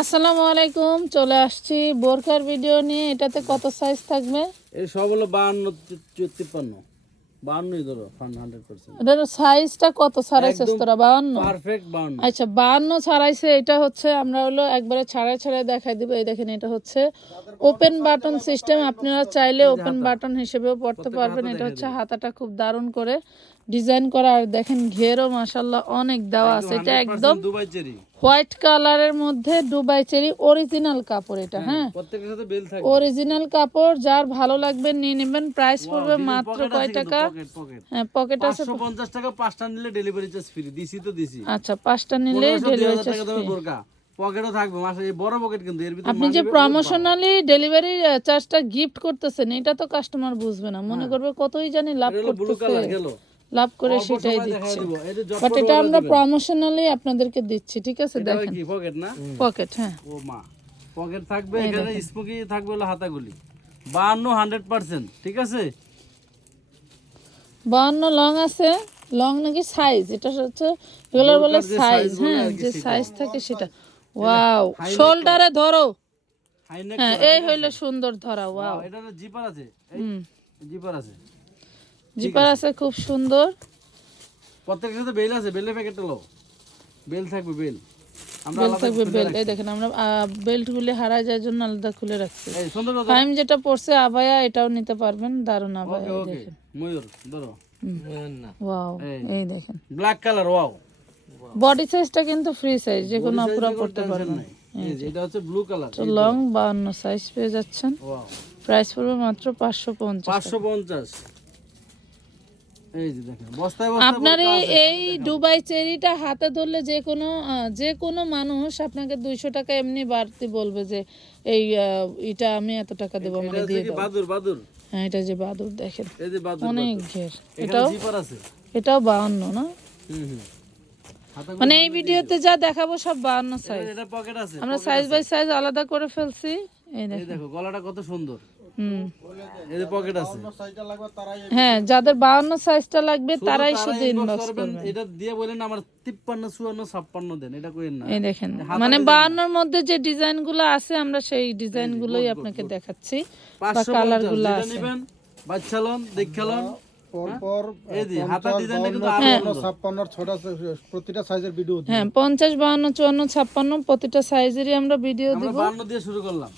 আসসালামু আলাইকুম চলে আসছি বোরকার ভিডিও নিয়ে। এটাতে কত সাইজ থাকবে? এই সব হলো বাহান্ন তিপ্পান্ন। বাহান্নই ধরো হান্ড্রেড পার্সেন্ট এটার সাইজটা কত ছাড়াইছে তোরা বাউন্ন পারফেক্ট বাহান্ন। আচ্ছা বাউন্ন ছাড়াইছে এটা হচ্ছে আমরা হলো একবারে ছাড়াই ছাড়াই দেখাই দিব। এই দেখেন এটা হচ্ছে ওপেন বাটন সিস্টেম আপনারা চাইলে ওপেন বাটন হিসেবেও পড়তে পারবেন। এটা হচ্ছে হাতাটা খুব দারুণ করে ডিজাইন করা। আর দেখেন ঘেরও মাসাল্লাহ অনেক দেওয়া আছে। এটা একদম দুবাই চেরি। হোয়াইট কালারের মধ্যে দুবাই চেরি অরিজিনাল কাপড় এটা হ্যাঁ প্রত্যেকের সাথে বেল থাকে অরিজিনাল কাপড় যার ভালো লাগবে নিয়ে নেবেন প্রাইস পড়বে মাত্র কয় টাকা? হ্যাঁ পকেট আছে। পঞ্চাশ টাকা পাঁচটা নিলে ডেলিভারি চার্জ ফ্রি দিছি তো দিছি। আচ্ছা পাঁচটা নিলে ডেলিভারি হাজার টাকা বোরকা। পকেটও থাকবে মাসে বড় পকেট কিন্তু এর ভিতরে আপনি যে প্রমোশনালি ডেলিভারি চার্জটা গিফট করতেছেন এটা তো কাস্টমার বুঝবে না। মনে করবে কতই জানি লাভ ব্লু করতেছে। কালার গেল। লাভ করে সেটাই দিচ্ছে। বাট এটা আমরা প্রমোশনালি আপনাদেরকে দিচ্ছি ঠিক আছে? এটা দেখেন। কি পকেট না? পকেট হ্যাঁ। ও মা পকেট থাকবে এখানে স্মোকি থাকবে হলো হাতাগুলি। বাহান্ন হান্ড্রেড পার্সেন্ট ঠিক আছে? বাহান্ন লং আছে। লং নাকি সাইজ এটা হচ্ছে এগুলোর বলে সাইজ হ্যাঁ যে সাইজ থাকে সেটা। ওয়াও শোল্ডারে ধরো। হাই নেক হ্যাঁ এই হইল সুন্দর ধরা ওয়াও এটা জিপার আছে। এই জিপার আছে। জিপার আছে। খুব সুন্দর। প্রত্যেকের সাথে বেল আছে বেলের বেল থাকবে বেল। বেল্টগুলি আলাদা খুলে রাখছি। টাইম যেটা পড়ছে এটাও নিতে পারবেন। ব্ল্যাক কালার ওয়াও বডি সাইজটা কিন্তু ফ্রি সাইজ যে কোনো পড়তে পারবেন। হচ্ছে ব্লু কালার লং 52 সাইজ পেয়ে যাচ্ছেন। মাত্র 550 550 আপনার এই- দুবাই চেরিটা হাতে ধরলে যে কোনো যে কোনো মানুষ আপনাকে দুইশো টাকা এমনি বাড়তি বলবে যে এই এটা আমি এত টাকা দেবো মানে দিয়ে বাদুর বাদুর হ্যাঁ এটা যে বাদুর দেখেন। অনেক ঘের। এটাও এটাও বাউন্ন না? মানে এই ভিডিওতে যা দেখাবো সব বাহান্ন সাইজ আমরা সাইজ বাই সাইজ আলাদা করে ফেলছি। এই দেখো গলাটা কত সুন্দর। হুম। এই যে পকেট আছে। হ্যাঁ যাদের বাউন্ন সাইজটা লাগবে তারাই শুধু ইনবক্স করবেন, করবেন এটা দিয়ে বলেন আমার তিপ্পান্ন চুয়ান্ন ছাপ্পান্ন দেন এটা করেন না। এই দেখেন মানে বাউন্নর মধ্যে যে ডিজাইনগুলো আছে আমরা সেই ডিজাইন গুলোই আপনাকে দেখাচ্ছি বা পাঁচশো কালারগুলো আছে। পরপর এই যে হাতা ডিজাইনটা কিন্তু আরও বাউন্ন সুন্দর। ছাপ্পান্ন ছটা প্রতিটা সাইজের ভিডিও হ্যাঁ পঞ্চাশ বাউন্ন চুয়ান্ন ছাপ্পান্ন প্রতিটা সাইজেরই আমরা ভিডিও আমরা দিব। বান্ন দিয়ে শুরু করলাম।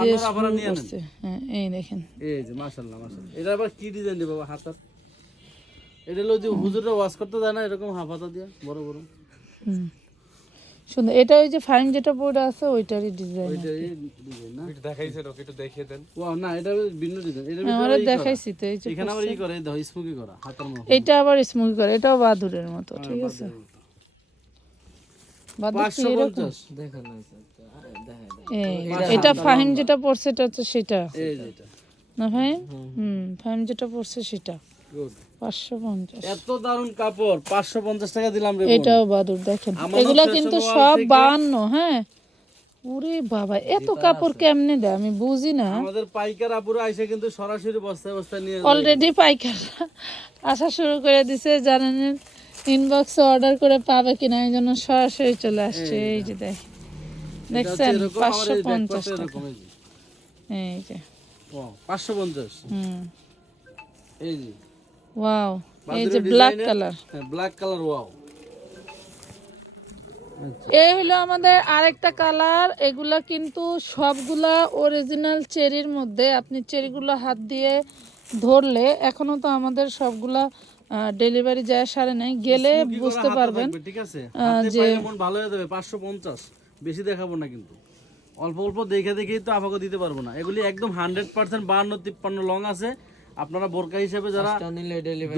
দিয়ে বাউন্নর নিয়ে নেন। হ্যাঁ এই দেখেন। এই যে মাশাআল্লাহ মাশাআল্লাহ। এটা আবার কি ডিজাইন দিব বাবা হাতার? এটা হলো যে হুজুররা ওয়াশ করতে যায় না এরকম হাফ হাতা দিয়ে বড় বড়। হুম। সুন্দর এটা ওই যে ফাইন যেটা পড়ে আছে ওইটারই ডিজাইন এটা ডিজাইন না? দেখাইছেন ওকে একটু দেখিয়ে দেন। ওয়াও না এটা ভিন্ন ডিজাইন এটা আমরা দেখাইছি তো এই যে এখানে আবার ই করে স্মোকি করা হাতার মতো। এটা আবার স্মুথ করে এটাও বাদুরের মতো ঠিক আছে। পঞ্চাশ। এই, এটা ফাহিম যেটা পড়ছে এটা হচ্ছে সেটা। এই যে এটা। না ফাহিম হুম। ফাহিম যেটা পড়ছে সেটা। এত দারুণ কাপড় পাঁচশো পঞ্চাশ টাকা দিলাম রে এটাও বাদুর দেখেন। এগুলা কিন্তু সব থেকে- বাহান্ন হ্যাঁ। ওরে বাবা এত কাপড় কেমনে দেয়? আমি বুঝি না। আমাদের পাইকার আপুরা আইসে কিন্তু সরাসরি বস্তায় বস্তায় নিয়ে অলরেডি পাইকাররা আসা শুরু করে দিছে জানেন ইনবক্সে অর্ডার করে পাবে কিনা এই জন্য সরাসরি চলে আসছে। এই যে। দেখ দেখছেন? পাঁচশো পঞ্চাশ টাকা। এই যে। ও, 550 হুম। এই যে। ওয়াও এই যে black colour black colour wow এই হলো আমাদের আরেকটা কালার। এগুলা কিন্তু সবগুলা অরিজিনাল চেরির মধ্যে। আপনি চেরিগুলো হাত দিয়ে ধরলে এখনও তো আমাদের সবগুলা ডেলিভারি যায় সারে নাই। গেলে বুঝতে পারবেন। ঠিক আছে? মন ভালো হয়ে যাবে 550 বেশি দেখাবো না কিন্তু। অল্প অল্প দেখে দেখেই তো আপাকে দিতে পারব না। এগুলি একদম 100% 52 53 লং আছে। আপনারা বোরকা হিসেবে যারা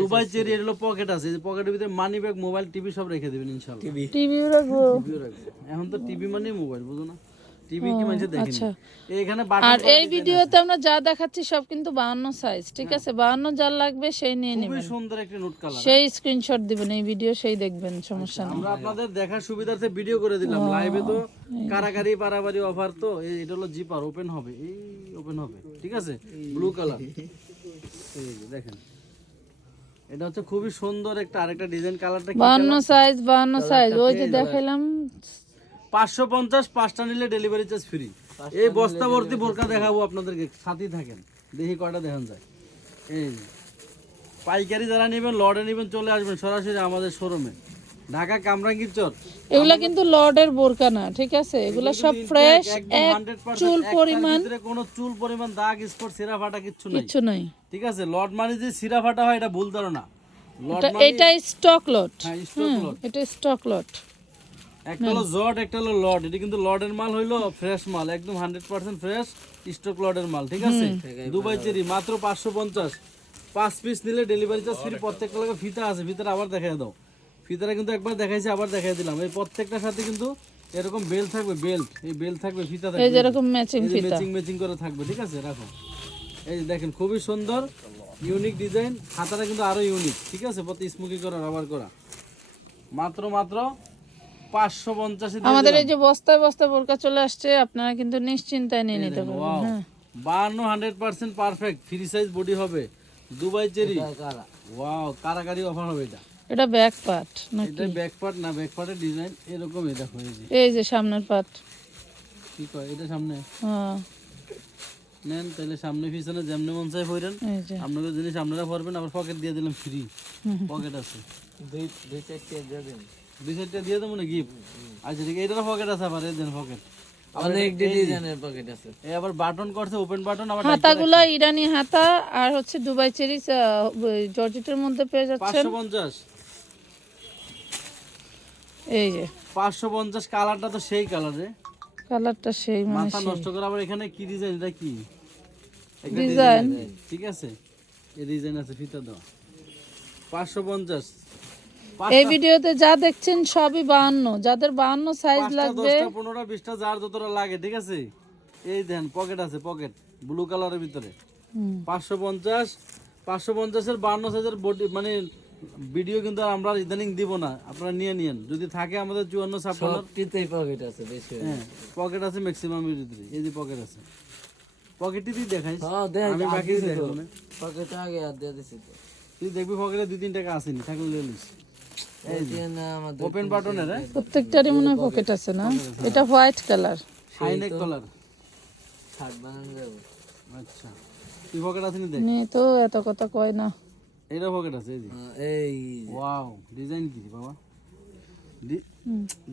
দুবাই চেরি এর হলো পকেট আছে এই পকেটের ভিতরে মানি ব্যাগ মোবাইল টিভি সব রেখে দিবেন ইনশাআল্লাহ। টিভি টিভিও রাখব। এখন তো টিভি মানে মোবাইল বুঝো না? টিভি কি মানুষ দেখেনি? আচ্ছা। এখানে আর এই ভিডিওতে আমরা যা দেখাচ্ছি সব কিন্তু বাহান্ন সাইজ ঠিক আছে? বাহান্ন যার লাগবে সেই নিয়ে খুবই নেবেন। সুন্দর একটা নোট কালার সেই স্ক্রিনশট দিবেন এই ভিডিও সেই দেখবেন সমস্যা নেই। আমরা আপনাদের দেখার সুবিধার্থে ভিডিও করে দিলাম। লাইভে তো কারাকারি পারাবারি অফার তো এই এটা হলো জিপার ওপেন হবে। এই ওপেন হবে ঠিক আছে? ব্লু কালার এই যে দেখেন। এটা হচ্ছে খুবই সুন্দর একটা আরেকটা ডিজাইন কালারটা কি বাহান্ন সাইজ বাহান্ন সাইজ ওই যে দেখাইলাম। পাঁচশো পঞ্চাশ পাঁচটা নিলে ডেলিভারি চার্জ ফ্রি এই বস্তা ভর্তি বোরকা দেখাবো আপনাদেরকে সাথেই থাকেন। দেখি কয়টা দেখান যায়। এই পাইকারি যারা নেবেন লড়ে নেবেন চলে আসবেন সরাসরি আমাদের শোরুমে ঢাকা কামরাঙ্গীরচর এগুলা কিন্তু লর্ডের বোরকা না ঠিক আছে? এগুলা সব ফ্রেশ এক চুল পরিমাণ। ভিতরে কোনো চুল পরিমাণ দাগ স্পট সিরা ফাটা কিচ্ছু নেই। কিছু নাই। ঠিক আছে? লট মানে যে সিরা ফাটা হয় এটা ভুল ধারণা। এটা মানে স্টক লট হ্যাঁ এটা স্টক লট একটা হলো জট একটা হলো লট এটা কিন্তু লটের মাল হইল ফ্রেশ মাল একদম হান্ড্রেড পার্সেন্ট ফ্রেশ স্টক লটের মাল ঠিক আছে? দুবাই চেরি মাত্র পাঁচশো পঞ্চাশ। পাঁচ পিস নিলে ডেলিভারি চার্জ ফ্রি প্রত্যেকটা লাগে ফিতা আছে। ফিতাটা আবার দেখাই দাও। ফিতাটা কিন্তু একবার দেখাইছি আবার দেখাই দিলাম। এই প্রত্যেকটার সাথে কিন্তু এরকম বেল থাকবে বেল্ট এই বেল্ট থাকবে ফিতা থাকবে। এই থাকবে যেরকম ম্যাচিং ফিতা। ম্যাচিং ম্যাচিং করে থাকবে ঠিক আছে? রাখো। এই যে দেখেন খুবই সুন্দর ইউনিক ডিজাইন হাতাটা কিন্তু আরও ইউনিক ঠিক আছে? প্রতি স্মোকি করা রাবার করা। মাত্র মাত্র পাঁচশো পঞ্চাশে আমাদের এই যে বস্তায় বস্তায় বোরকা চলে আসছে আপনারা কিন্তু নিশ্চিন্তায় নিয়ে নিতে পারবেন। হ্যাঁ। বাহান্ন hundred percent perfect free size body হবে। Dubai cherry. ওয়াও কারাকারি অফার হবে এটা। এটা ব্যাক পার্ট নাকি? এটা ব্যাক পার্ট না ব্যাক পার্টের ডিজাইন এরকমই দেখো এই যে এই যে সামনের পার্ট কি কয়? এটা সামনে। হ্যাঁ। নেন তাহলে সামনে পিছনে যেমনি মন চাই পড়েন এই যে। আপনাদের জিনিস আপনারা পড়বেন আবার পকেট দিয়ে দিলাম ফ্রি পকেট আছে। দুই দুই চারটে দিয়ে দিন। দুই চারটা দিয়ে দেবো না গিফট আচ্ছা ঠিক এটারও পকেট আছে আবার এই দেন পকেট অনেক ডিজাইনের পকেট আছে। এই আবার বাটন করছে ওপেন বাটন আবার হাতাগুলা ইরানি হাতা আর হচ্ছে দুবাই চেরি জর্জেটের মধ্যে পেয়ে যাচ্ছেন। পঞ্চাশ। এই যে। পাঁচশো পঞ্চাশ কালারটা তো সেই কালার কালারটা সেই মানে মাথা নষ্ট করে আবার এখানে কি ডিজাইন এটা কি? ডিজাইন ঠিক আছে? এই ডিজাইন আছে ফিতা পাঁচশো পঞ্চাশ। এই ভিডিওতে যা দেখছেন সবই বাহান্ন। যাদের বাহান্ন সাইজ পাঁচটা লাগবে দশটা পনেরোটা বিশটা যার যতটা লাগে ঠিক আছে? এই দেন পকেট আছে পকেট ব্লু কালারের ভিতরে। হুম। পাঁচশো পঞ্চাশ। পাঁচশো পঞ্চাশের বান্ন সাইজের বডি মানে ভিডিও কিন্তু আমরা ইদানিং দিব না আপনারা নিয়ে নিয়েন। যদি থাকে আমাদের চুয়ান্ন ছাপ্পান্ন। সবটিতেই পকেট আছে বেশি হ্যাঁ পকেট আছে ম্যাক্সিমাম ভিতরে এই যে পকেট আছে। পকেটই দেখাইস। হ্যাঁ দেখ আমি বাকি দেখব না। পকেটে আগে আর দিয়ে দিছি তো। তুই দেখবি পকেটে দুই তিন টাকা আসেনি থাকলে লিয়ে নিস। এই দিয়ে না আমাদের ওপেন বাটনের প্রত্যেকটারই মনে হয় পকেট আছে না? এটা white colour high neck collar shirt বানানো যাবে। আচ্ছা। তুই পকেট আসেনি দেখ। নিয়ে তো এত কথা কয় না। এইটা পকেট আছে এই যে। হ্যাঁ, এই ওয়াও ডিজাইন কি বাবা?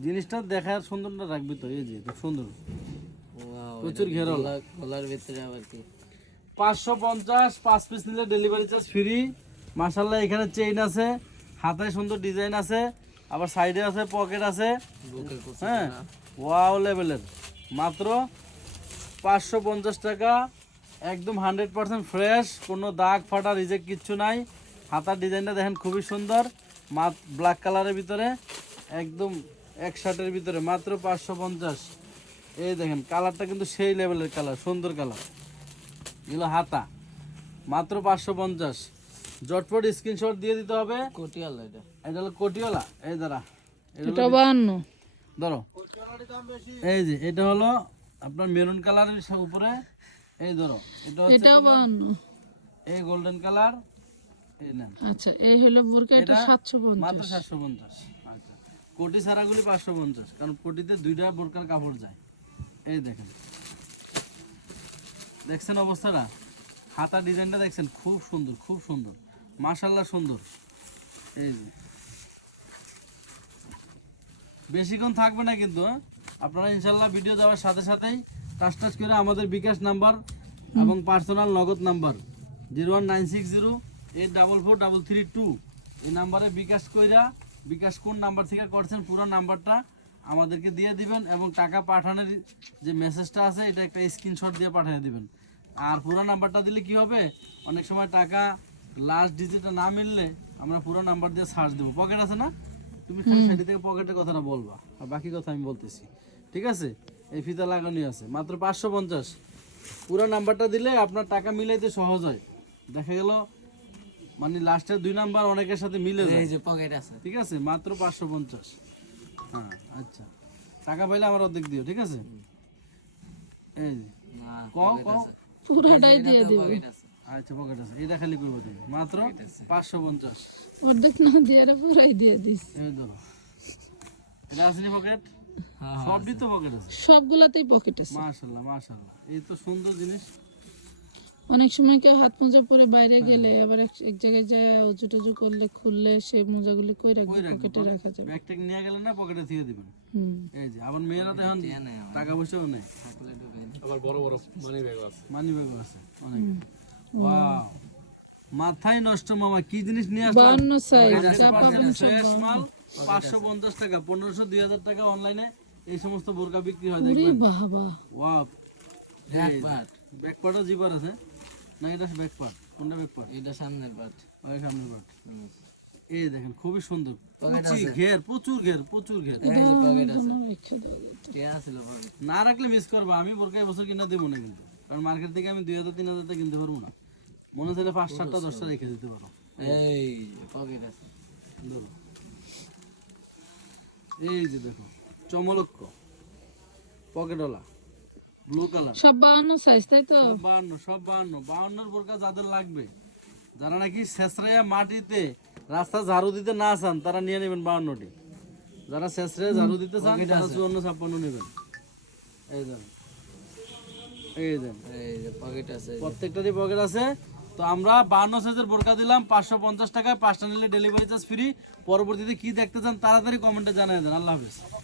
জিনিসটা দেখার সুন্দরটা রাখবি তো এই যে সুন্দর। ওয়াও প্রচুর ঘেরল গলার ভিতরে আবার কি? পাঁচশো পঞ্চাশ পাঁচ পিস নিলে ডেলিভারি চার্জ ফ্রি মার্শাল্লাহ এখানে চেইন আছে হাতায় সুন্দর ডিজাইন আছে আবার সাইডে আছে পকেট আছে। হ্যাঁ ওয়াও লেভেলের মাত্র পাঁচশো পঞ্চাশ টাকা একদম হান্ড্রেড পার্সেন্ট ফ্রেশ কোনো দাগ ফাটা রিজেক্ট কিচ্ছু নাই। হাতার ডিজাইনটা দেখেন খুবই সুন্দর। মাত ব্ল্যাক কালারের ভিতরে একদম এক শার্টের ভিতরে মাত্র পাঁচশো পঞ্চাশ। এই দেখেন কালারটা কিন্তু সেই লেভেলের কালার সুন্দর কালার এগুলো হাতা। মাত্র পাঁচশো পঞ্চাশ। জটপট স্ক্রিনশট দিয়ে দিতে হবে। কোটিয়াল এটা। এটা হলো কোটিওয়ালা। এই দাঁড়া এটা বাহান্ন। ধরো। এই যে এটা হলো আপনার মেরুন কালারের উপরে। এই ধরো এটা হচ্ছে এই গোল্ডেন কালার আচ্ছা এই হলো বোরকা এটা এটা সাতশো মাত্র পঞ্চাশ সাতশো পঞ্চাশ। আচ্ছা কোটি সারাগুলি পাঁচশো পঞ্চাশ কারণ কোটিতে দুইটা বোরকার কাপড় যায়। এই দেখেন। দেখছেন অবস্থাটা? হাতা ডিজাইনটা দেখছেন? খুব সুন্দর খুব সুন্দর। মাশাল্লাহ সুন্দর। এই যে। বেশিক্ষণ থাকবে না কিন্তু হ্যাঁ? আপনারা ইনশাল্লাহ ভিডিও যাওয়ার সাথে সাথেই টাচ টাচ করে আমাদের বিকাশ নাম্বার এবং personal Nagad number zero one nine six zero eight double four double three two এই নাম্বারে বিকাশ কইরা বিকাশ কোন নাম্বার থেকে করছেন পুরো নাম্বারটা আমাদেরকে দিয়ে দিবেন এবং টাকা পাঠানোর যে মেসেজটা আছে এটা একটা স্ক্রিনশট দিয়ে পাঠিয়ে দিবেন। আর পুরো নাম্বারটা দিলে কি হবে? অনেক সময় টাকা লাস্ট ডিজিটটা না মিললে আমরা পুরো নাম্বার দিয়ে সার্চ দেবো। পকেট আছে না? তুমি খালি সাইড থেকে পকেটের কথাটা বলবা। আর বাকি কথা আমি বলতেছি। ঠিক আছে? এই ফিতা লাগানোই আছে। মাত্র পাঁচশো পঞ্চাশ। পুরো নাম্বারটা দিলে আপনার টাকা মিলাইতে সহজ হয়। দেখা গেল মানে লাস্টের দুই নাম্বার অনেকের সাথে মিলে যায়। এই যে পকেট আছে। ঠিক আছে? মাত্র পাঁচশো পঞ্চাশ। হ্যাঁ আচ্ছা। টাকা পাইলে আমার অর্ধেক দিও ঠিক আছে? এই কও কও পুরোটাই দিয়ে দিবে। পকেট আছে। আচ্ছা পকেট আছে। এটা খালি করব তুমি। মাত্র পাঁচশো পঞ্চাশ। অর্ধেক না দিয়ে আর পুরাই দিয়ে দিস। এই ধরো। এটা আসেনি পকেট হ্যাঁ সবই তো পকেট আছে। সবগুলাতেই পকেট আছে। মাশাল্লাহ মাশাল্লাহ এই তো সুন্দর জিনিস। অনেক সময় কেউ হাত মোজা পরে বাইরে গেলে আবার এক জায়গায় যায় উজু টুজু করলে খুললে সেই মোজাগুলি কই রাখবে? পকেটে রাখা যাবে। ব্যাগ ট্যাগ নিয়ে গেলে না পকেটে দিয়ে দিবেন? এই যে আবার মেয়েরা তো এখন। টাকা পয়সাও নেই থাকলে ঢুকাই দিই। মানি ব্যাগও আছে। অনেক। ওয়াও মাথায় নষ্ট মামা কি জিনিস নিয়ে আসলাম? বান্ন সাইজ। চাপা ফ্রেশ মাল পাঁচশো পঞ্চাশ টাকা পনেরোশো দুই হাজার টাকা অনলাইনে এই সমস্ত বোরকা বিক্রি হয় ওরে দেখবেন? বাবা। ওয়াও এক পাট ব্যাক পার্টও জিপার আছে। না এটা ব্যাক পার্ট কোনটা ব্যাক পার্ট এটা সামনের পাট ওই সামনের পার্ট এই দেখেন খুবই সুন্দর। প্রচুর ঘের প্রচুর ঘের ঘের। না রাখলে মিস করব আমি বোরকা বছর কিনা দেবো না কিন্তু। কারণ মার্কেট থেকে আমি দুই হাজার তিন হাজার কিনতে পারব না। মনে চাইলে পাঁচ সাতটা দশটা রেখে দিতে পারো। এই পকেট আছে। এই যে দেখো চমলক্ষ। পকেটওয়ালা ব্লু কালার সব বান্ন সাইজ তাই তো? বাহান্ন সব বাহান্ন। বাহান্নর বোরকা যাদের লাগবে। যারা নাকি শেষরাইয়া মাটিতে রাস্তা ঝাড়ু দিতে না চান তারা নিয়ে নেবেন বাহান্নটি। যারা শেষরাইয়া ঝাড়ু দিতে চান তারা চুয়ান্ন ছাপ্পান্ন নেবেন। এই দেন। এই দেন। এই যে পকেট আছে। প্রত্যেকটারই পকেট আছে। তো আমরা বাহান্ন সাইজের বোরকা দিলাম পাঁচশো পঞ্চাশ টাকায়। পাঁচটা নিলে ডেলিভারি চার্জ ফ্রি পরবর্তীতে কি দেখতে চান তাড়াতাড়ি কমেন্টে জানাই দেন। আল্লাহ হাফিজ।